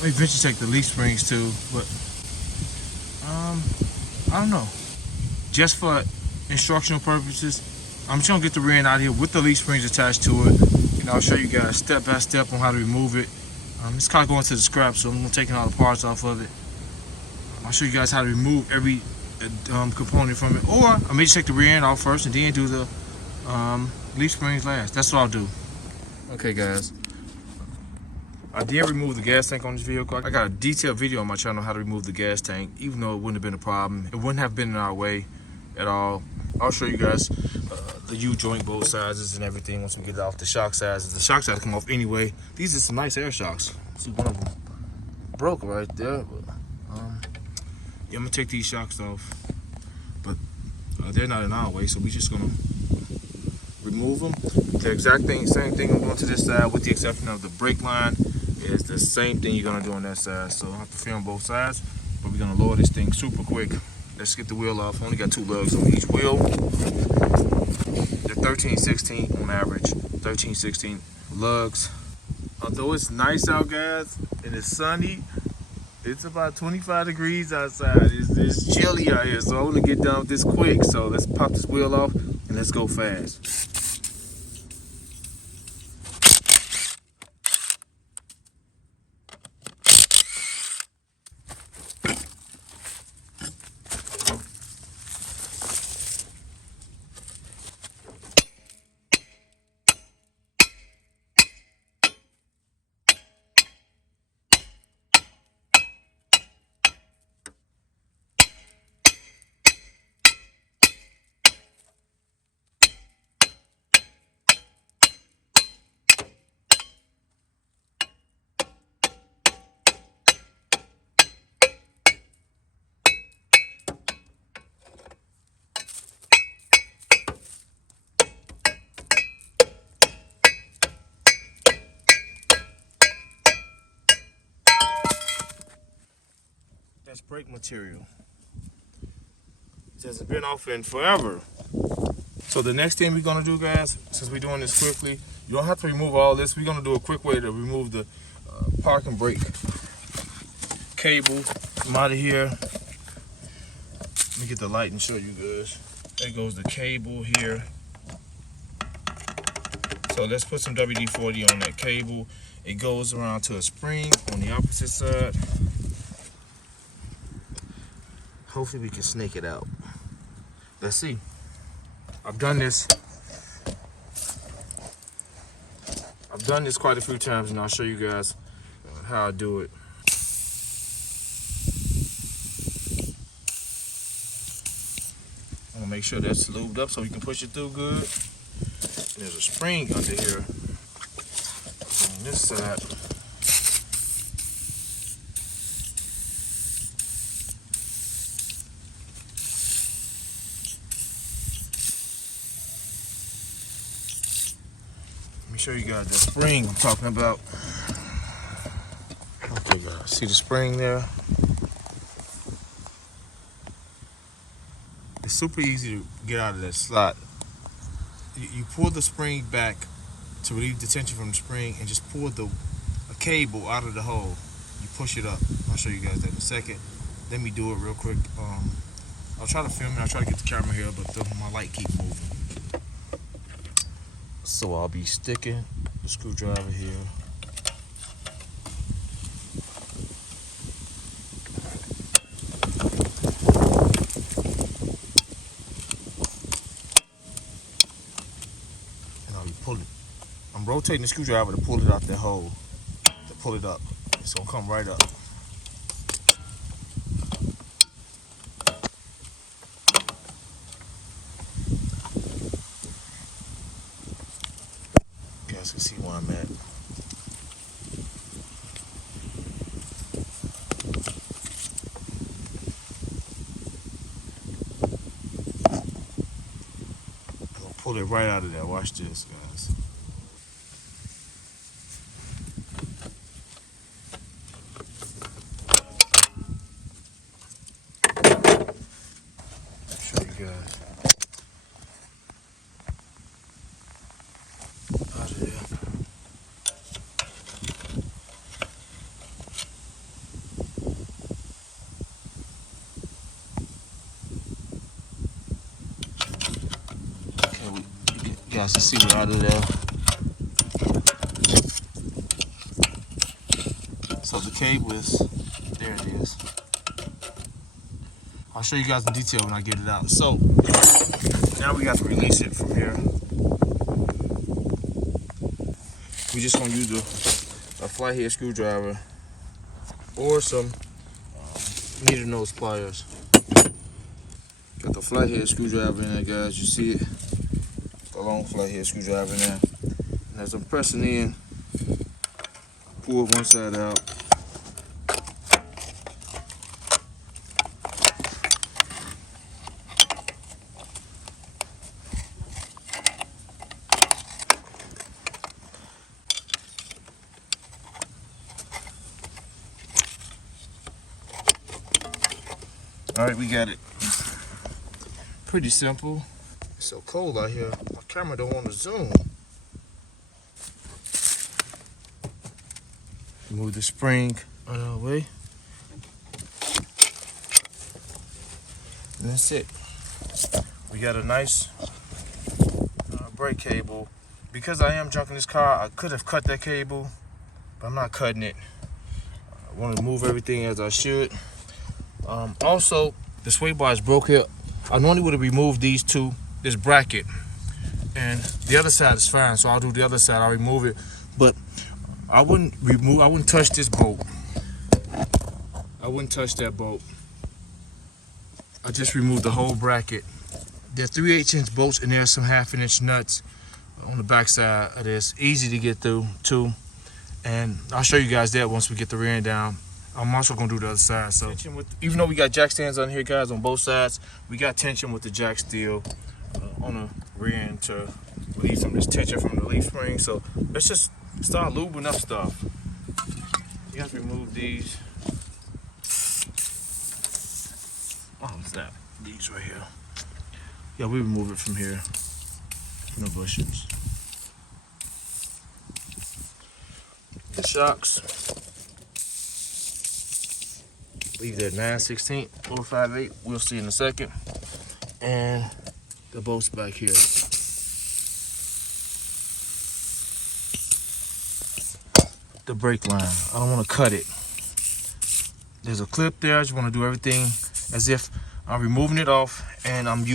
I may eventually take the leaf springs too, but I don't know. Just for instructional purposes, I'm just gonna get the rear end out here with the leaf springs attached to it. You know, I'll show you guys step by step on how to remove it. It's kind of going to the scrap, so I'm taking all the parts off of it. I'll show you guys how to remove every component from it, or I may just take the rear end off first and then do the leaf springs last. That's what I'll do. Okay, guys. I did remove the gas tank on this vehicle. I got a detailed video on my channel how to remove the gas tank, even though it wouldn't have been a problem. It wouldn't have been in our way at all. I'll show you guys the U-joint bolt sizes and everything once we get it off. The shock sizes. The shock sizes come off anyway. These are some nice air shocks. See, one of them broke right there. But, yeah, I'm gonna take these shocks off, but they're not in our way, so we're just gonna remove them. The exact thing, same thing I'm doing to this side, with the exception of the brake line is the same thing you're gonna do on that side. So I have to film both sides, but we're gonna lower this thing super quick. Let's get the wheel off. Only got 2 lugs on each wheel. They're 13/16 on average. 13/16 lugs. Although it's nice out, guys, and it's sunny, it's about 25 degrees outside. It's chilly out here, so I want to get done with this quick. So let's pop this wheel off and let's go fast. That's brake material. It hasn't been off in forever. So the next thing we're gonna do, guys, since we're doing this quickly, you don't have to remove all this. We're gonna do a quick way to remove the parking brake cable from out of here. Let me get the light and show you guys. There goes the cable here. So let's put some WD-40 on that cable. It goes around to a spring on the opposite side. Hopefully we can snake it out. Let's see. I've done this quite a few times, and I'll show you guys how I do it. I'm gonna make sure that's lubed up so we can push it through good. And there's a spring under here on this side. Let me show you guys the spring I'm talking about. Okay, guys, see the spring there? It's super easy to get out of that slot. You pull the spring back to relieve the tension from the spring and just pull a cable out of the hole. You push it up. I'll show you guys that in a second. Let me do it real quick. I'll try to film it. I'll try to get the camera here, but my light keeps moving. So I'll be sticking the screwdriver here. And I'll be pulling. I'm rotating the screwdriver to pull it out that hole. To pull it up. It's gonna come right up. You guys can see where I'm at. I'm gonna pull it right out of there. Watch this, guys. Show you guys. Out of there. guys can see it out of there. So the cable is, there it is. I'll show you guys in detail when I get it out. So now we got to release it from here. We're just gonna use a flathead screwdriver or some needle nose pliers. Got the flathead screwdriver in there, guys. You see it? The long flathead screwdriver in there. And as I'm pressing in, pull one side out. All right, we got it. Pretty simple. It's so cold out here. My camera don't want to zoom. Move the spring out of the way. And that's it. We got a nice brake cable. Because I am junking this car, I could have cut that cable, but I'm not cutting it. I want to move everything as I should. Also, the sway bar is broke here. I normally would have removed these two, this bracket, and the other side is fine. So I'll do the other side. I'll remove it, but I wouldn't touch this bolt. I wouldn't touch that bolt. I just removed the whole bracket. There are 3/8" bolts, and there's some 1/2" nuts on the back side of this. Easy to get through too, and I'll show you guys that once we get the rear end down. I'm also gonna do the other side. So even though we got jack stands on here, guys, on both sides, we got tension with the jack steel on the rear end to relieve some of this tension from the leaf spring. So let's just start lubing up stuff. You have to remove these. Oh, what's that? These right here. Yeah, we remove it from here, from the bushings. The shocks. Leave that 9/16 or 5/8. We'll see in a second. And the bolts back here. The brake line. I don't want to cut it. There's a clip there. I just want to do everything as if I'm removing it off and I'm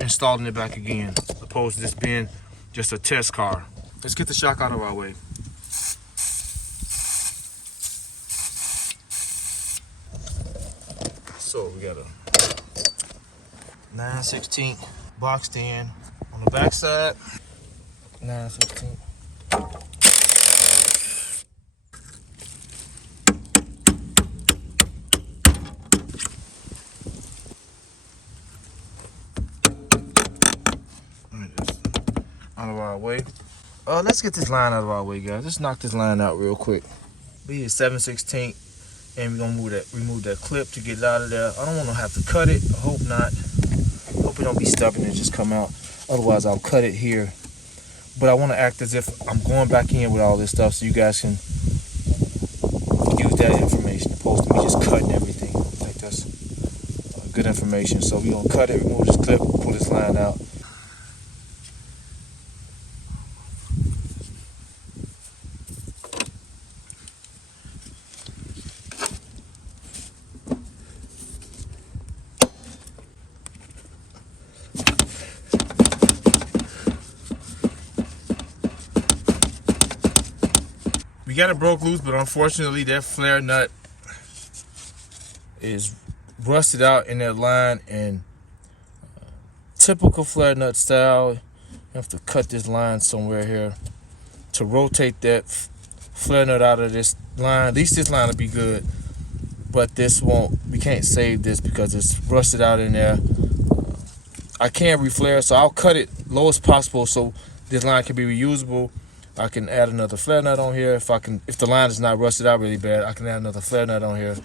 installing it back again, opposed to this being just a test car. Let's get the shock out of our way. So we got a 9/16 boxed in on the back side. 9/16. Out of our way. Let's get this line out of our way, guys. Let's knock this line out real quick. We hit 7/16. And we're gonna remove that clip to get it out of there. I don't want to have to cut it. I hope not. Hope it don't be stubborn and just come out. Otherwise, I'll cut it here. But I want to act as if I'm going back in with all this stuff so you guys can use that information opposed to me just cutting everything. I think that's good information. So we're gonna cut it, remove this clip, pull this line out. We got it broke loose, but unfortunately that flare nut is rusted out in that line, and typical flare nut style, you have to cut this line somewhere here to rotate that flare nut out of this line. At least this line will be good, but this won't. We can't save this because it's rusted out in there. I can't reflare, so I'll cut it low as possible so this line can be reusable. I can add another flare nut on here. If the line is not rusted out really bad, I can add another flare nut on here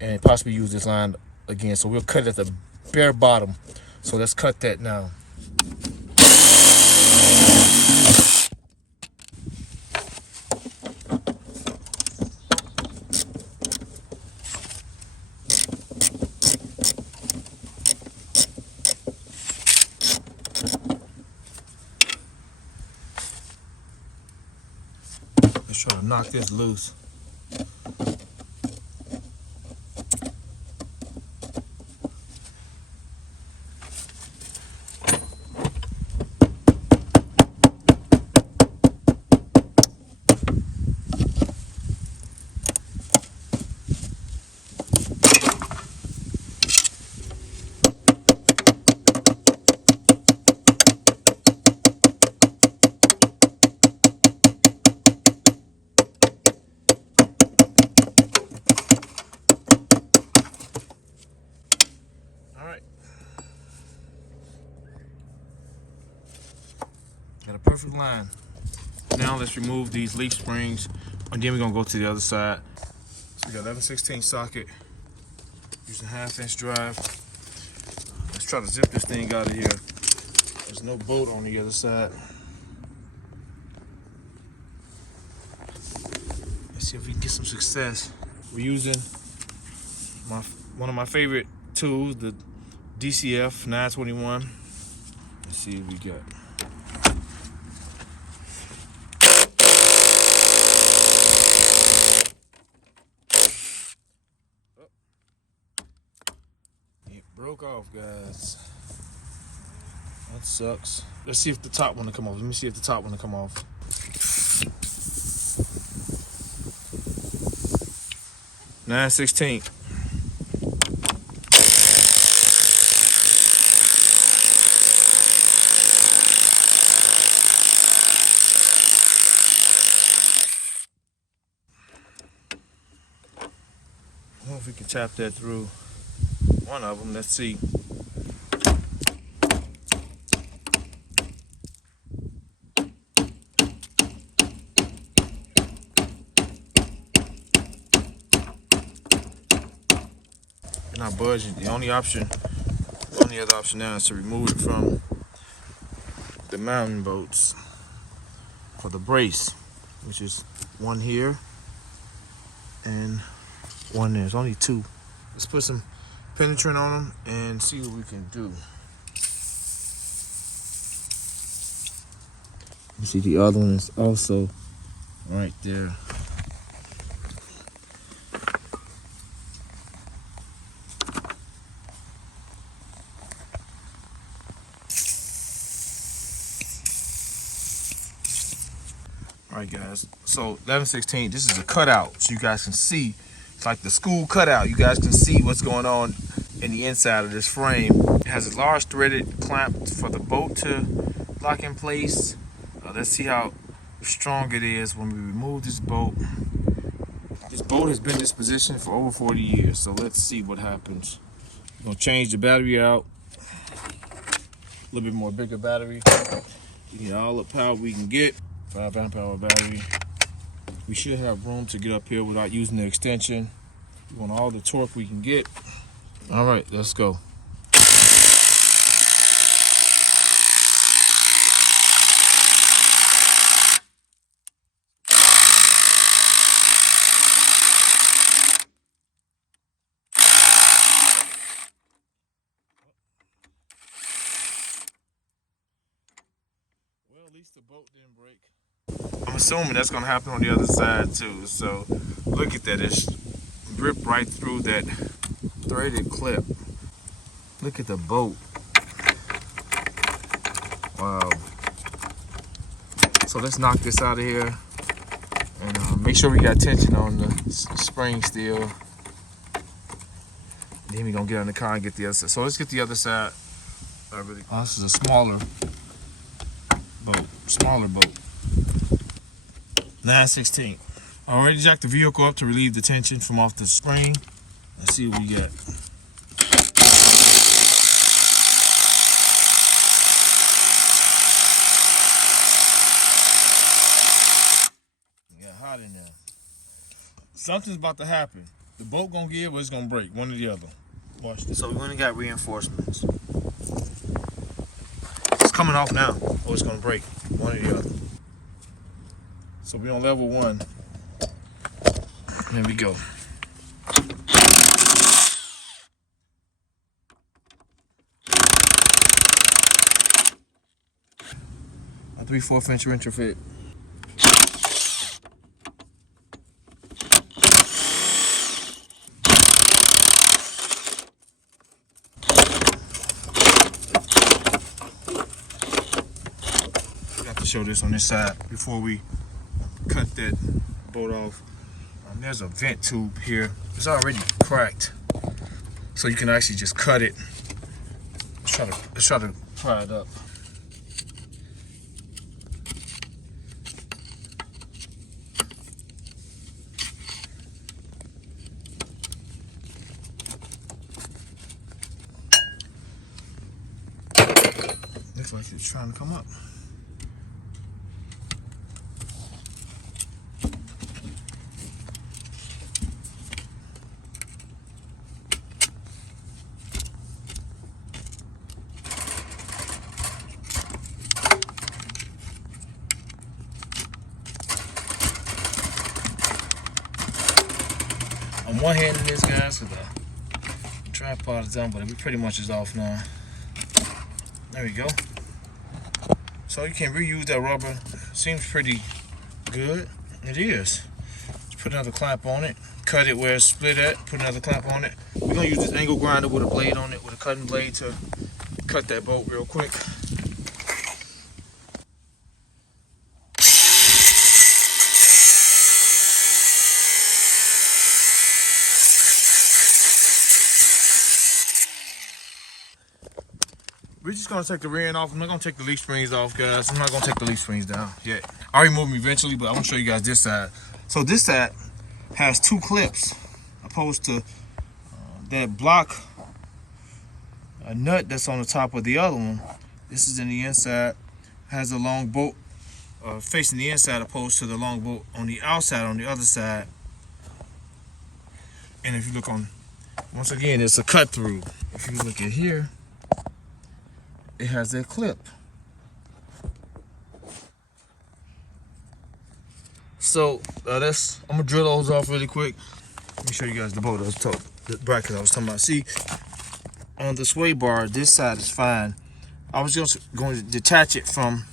and possibly use this line again. So we'll cut it at the bare bottom. So let's cut that now. Let's try to knock this loose. Got a perfect line. Now let's remove these leaf springs, and then we're gonna go to the other side. So we got 11/16 socket, using 1/2" drive. Let's try to zip this thing out of here. There's no bolt on the other side. Let's see if we can get some success. We're using one of my favorite tools, the DCF 921. Let's see what we got. Broke off, guys. That sucks. Let's see if the top one will come off. Let me see if the top one will come off. (9/16). I don't know if we can tap that through. One of them, let's see. They're not budging. The only other option now is to remove it from the mountain bolts for the brace, which is one here and one there. There's only two. Let's put some penetrant on them and see what we can do. You see the other one is also right there. All right, guys, so 11/16, this is a cutout, so you guys can see. It's like the school cutout. You guys can see what's going on in the inside of this frame. It has a large threaded clamp for the bolt to lock in place. Let's see how strong it is when we remove this bolt. This bolt has been in this position for over 40 years, so let's see what happens. I'm gonna change the battery out. A little bit more bigger battery. We need all the power we can get. 5 amp hour battery. We should have room to get up here without using the extension. We want all the torque we can get. All right, let's go. Well, at least the bolt didn't break. I'm assuming that's gonna happen on the other side too. So look at that, it's ripped right through that threaded clip. Look at the bolt. Wow. So let's knock this out of here and make sure we got tension on the spring still. Then we're gonna get on the car and get the other side. So let's get the other side. This is a smaller bolt. 9/16. I already jacked the vehicle up to relieve the tension from off the spring. Let's see what we got. It got hot in there. Something's about to happen. The bolt gonna give or it's gonna break, one or the other. Watch this. So we went and got reinforcements. It's coming off now, or it's gonna break, one or the other. So we're on level 1. There we go. A 3/4" retrofit. show this on this side before we cut that bolt off. There's a vent tube here. It's already cracked, so you can actually just cut it. Let's try to pry it up. Looks like it's trying to come up. I'm one-handing this, guys, with the tripod is on, but it pretty much is off now. There we go. So you can reuse that rubber. Seems pretty good. It is. Just put another clamp on it. Cut it where it's split at. Put another clamp on it. We're gonna use this angle grinder with a blade on it, with a cutting blade, to cut that bolt real quick. We're just gonna take the rear end off. I'm not gonna take the leaf springs off, guys. I'm not gonna take the leaf springs down yet. I'll remove them eventually, but I'm gonna show you guys this side. So this side has two clips, opposed to that block a nut that's on the top of the other one. This is in the inside. Has a long bolt facing the inside, opposed to the long bolt on the outside on the other side. And if you look on, once again, it's a cut through. If you look at here, it has that clip. So I'm gonna drill those off really quick. Let me show you guys the bolt the bracket I was talking about. See, on the sway bar, this side is fine. I was just going to detach it from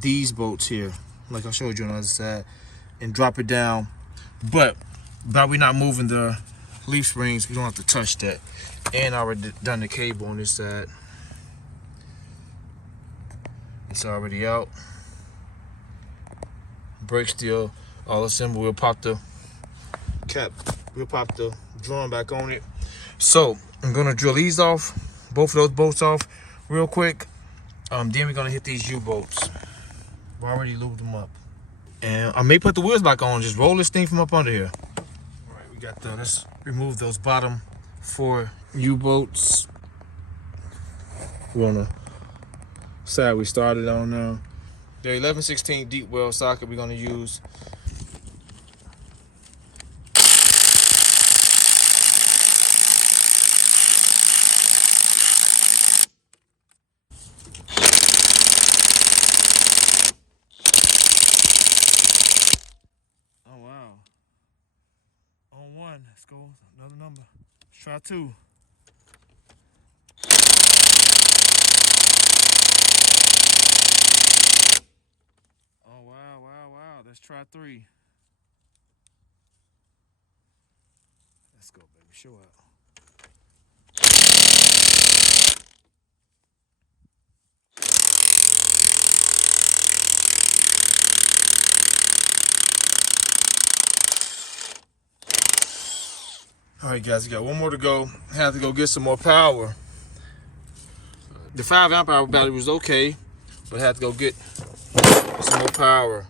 these bolts here, like I showed you on the other side, and drop it down. But by we not moving the leaf springs, we don't have to touch that. And I already done the cable on this side. It's already out. Brake steel, all assembled. We'll pop the cap, we'll pop the drum back on it. So I'm gonna drill these off, both of those bolts off real quick. Then we're gonna hit these U-bolts. I've already lubed them up. And I may put the wheels back on, just roll this thing from up under here. All right, we got the, let's remove those bottom 4 U-bolts. We're on the side we started on now. The 11/16 deep well socket we're gonna use. Oh wow. On 1, let's go, another number. Let's try 2. Oh wow, wow, wow. Let's try 3. Let's go, baby. Show out. All right, guys, we got one more to go. Have to go get some more power. The 5 amp hour battery was okay, but I had to go get some more power.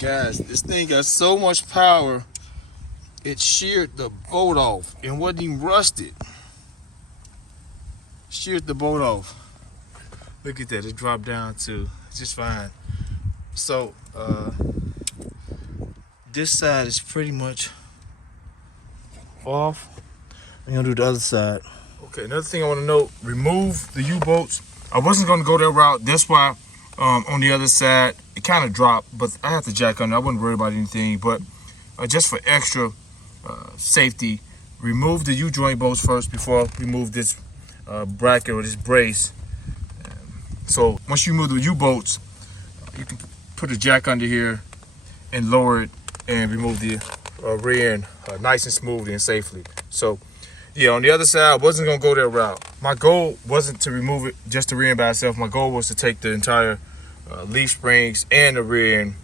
Guys, this thing got so much power, it sheared the bolt off and wasn't even rusted. Sheared the bolt off. Look at that, it dropped down too. It's just fine. So, this side is pretty much off. I'm gonna do the other side. Okay, another thing I wanna note, remove the U-bolts. I wasn't gonna go that route. That's why on the other side, it kind of dropped, but I had to jack on it. I wasn't worried about anything, but just for extra safety, remove the U-joint bolts first before I remove this bracket or this brace. So once you remove the U-bolts, you can put a jack under here and lower it and remove the rear end nice and smoothly and safely. So yeah, on the other side, I wasn't gonna go that route. My goal wasn't to remove it just the rear end by itself. My goal was to take the entire leaf springs and the rear end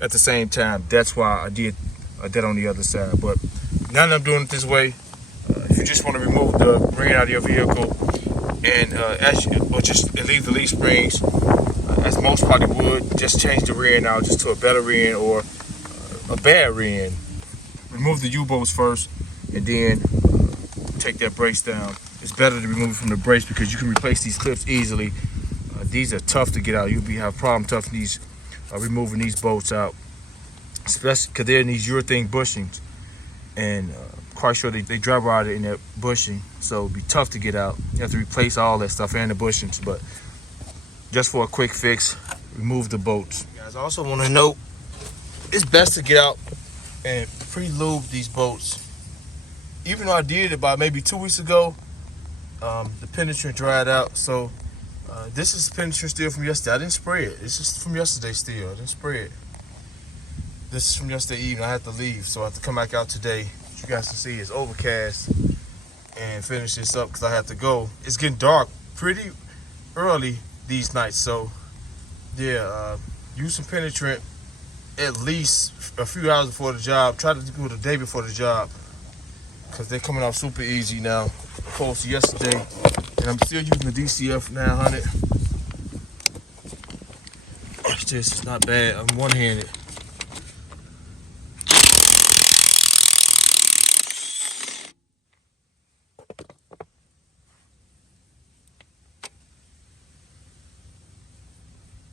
at the same time. That's why I did that on the other side. But now that I'm doing it this way, if you just want to remove the rear end out of your vehicle and leave the leaf springs as most probably would, just change the rear end out just to a better rear end or a bad rear end. Remove the U-bolts first and then take that brace down. It's better to remove it from the brace because you can replace these clips easily. These are tough to get out. You'll have problem tough these removing these bolts out, especially because they're in these urethane bushings, and quite sure they drive out in that bushing, so it'd be tough to get out. You have to replace all that stuff and the bushings. But just for a quick fix, remove the bolts. You guys also want to note, it's best to get out and pre-lube these bolts. Even though I did it about maybe 2 weeks ago, the penetrant dried out. So this is penetrant steel from yesterday. I didn't spray it. This is from yesterday still. I didn't spray it. This is from yesterday evening. I had to leave, so I have to come back out today. As you guys can see, it's overcast, and finish this up because I have to go. It's getting dark pretty early these nights, so yeah, use some penetrant at least a few hours before the job. Try to do it a day before the job because they're coming off super easy now opposed to yesterday. And I'm still using the DCF 900. Watch this, it's not bad. I'm one-handed.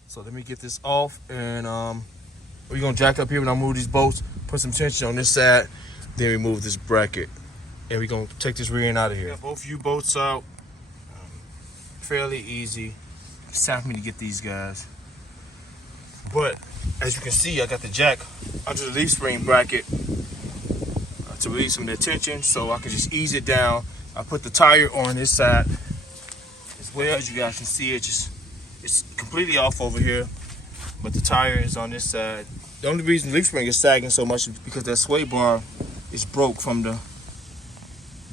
So let me get this off, and we're gonna jack up here when I move these bolts, put some tension on this side, then remove this bracket. And we're gonna take this rear end out of here. Both U-bolts out, fairly easy. It's time for me to get these guys. But as you can see, I got the jack under the leaf spring bracket to release some of the tension, so I can just ease it down. I put the tire on this side as well. As you guys can see, it's completely off over here, but the tire is on this side. The only reason the leaf spring is sagging so much is because that sway bar is broke from the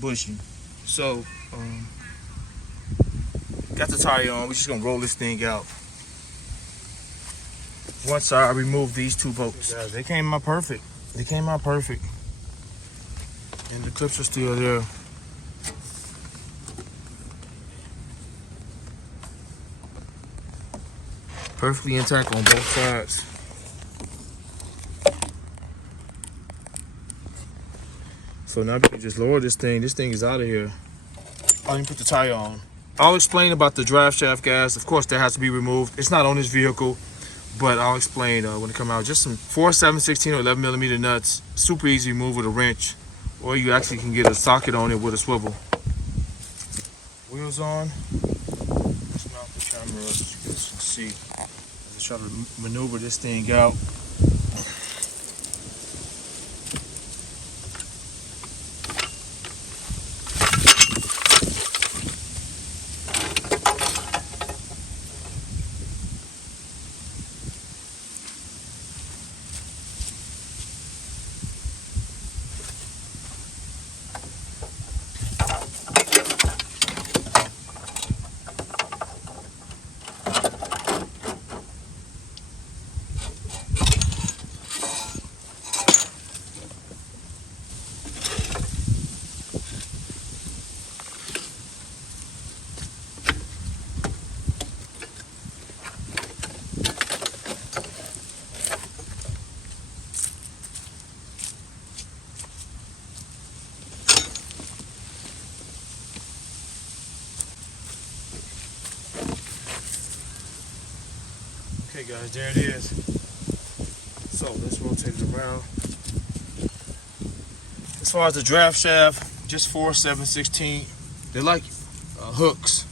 bushing. So got the tire on. We're just gonna roll this thing out. Once I remove these two bolts, guys, they came out perfect. They came out perfect, and the clips are still there. Perfectly intact on both sides. So now we can just lower this thing. This thing is out of here. I didn't put the tire on. I'll explain about the drive shaft, guys. Of course, that has to be removed. It's not on this vehicle, but I'll explain when it comes out. Just some 4, 7, 16, or 11mm nuts. Super easy to remove with a wrench, or you actually can get a socket on it with a swivel. Wheels on. Let's mount the camera up so you guys can see. As I try to maneuver this thing out. Okay guys, there it is. So let's rotate it around. As far as the draft shaft, just 4, 7, 16. They're like hooks.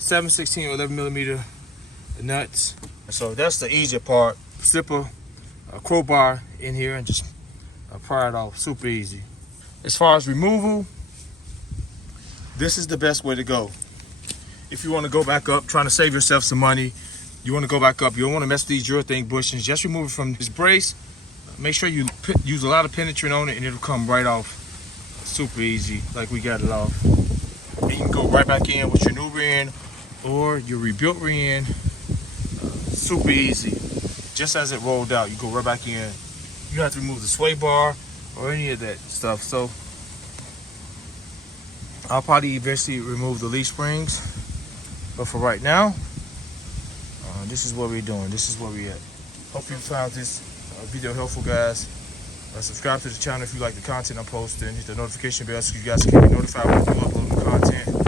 7, 16, or 11mm nuts. So that's the easier part. Slip a crowbar in here and just pry it off. Super easy. As far as removal, this is the best way to go. If you want to go back up, trying to save yourself some money, you want to go back up, you don't want to mess with these urethane bushings, just remove it from this brace. Make sure you use a lot of penetrant on it and it'll come right off. Super easy, like we got it off. And you can go right back in with your new rear end or your rebuilt rear end. Super easy. Just as it rolled out, you go right back in. You don't have to remove the sway bar or any of that stuff. So I'll probably eventually remove the leaf springs, but for right now, this is what we're doing. This is where we at. Hope you found this video helpful, guys. Subscribe to the channel if you like the content I'm posting. Hit the notification bell so you guys can be notified when I upload new content.